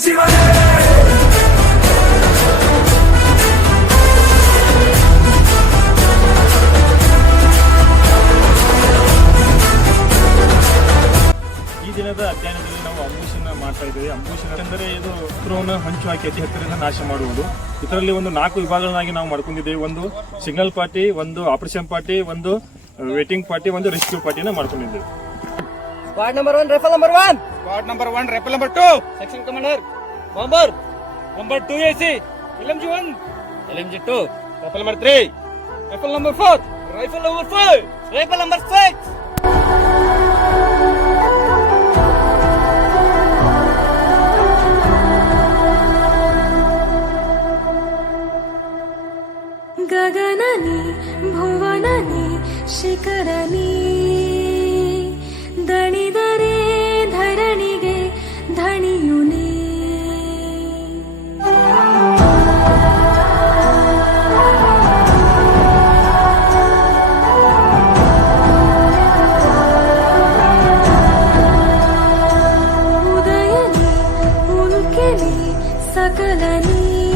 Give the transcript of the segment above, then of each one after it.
ಈ ದಿನದ ಅಧ್ಯಯನದಲ್ಲಿ ನಾವು ಅಂಬೂಷನ ಮಾಡ್ತಾ ಇದ್ದೀವಿ. ಅಂಬೂಷನ ಅಂದರೆ ಇದು ಹತ್ರವನ್ನು ಹಂಚು ಹಾಕಿ ಅತಿ ಹತ್ತಿರದಿಂದ ನಾಶ ಮಾಡುವುದು. ಇದರಲ್ಲಿ ಒಂದು ನಾಲ್ಕು ವಿಭಾಗಗಳನ್ನಾಗಿ ನಾವು ಮಾಡ್ಕೊಂಡಿದ್ದೇವೆ. ಒಂದು ಸಿಗ್ನಲ್ ಪಾರ್ಟಿ, ಒಂದು ಆಪರೇಷನ್ ಪಾರ್ಟಿ, ಒಂದು ವೇಟಿಂಗ್ ಪಾರ್ಟಿ ಒಂದು ರೆಸ್ಕ್ಯೂ ಪಾರ್ಟಿನ ಮಾಡ್ಕೊಂಡಿದ್ದೇವೆ. Ward number one rifle number one. Ward number one rifle number two. Section commander bomber. Number two AC LMG one. LMG two. Rifle number three. Rifle number four. Rifle number five. Rifle number six. గగనని భువనని శిఖరణీ सकलनी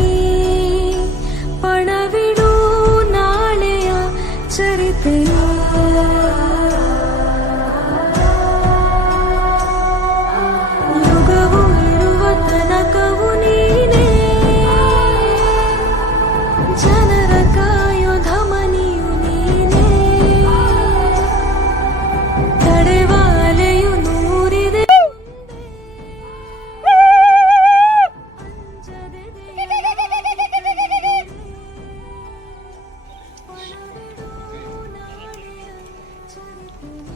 Mm-hmm.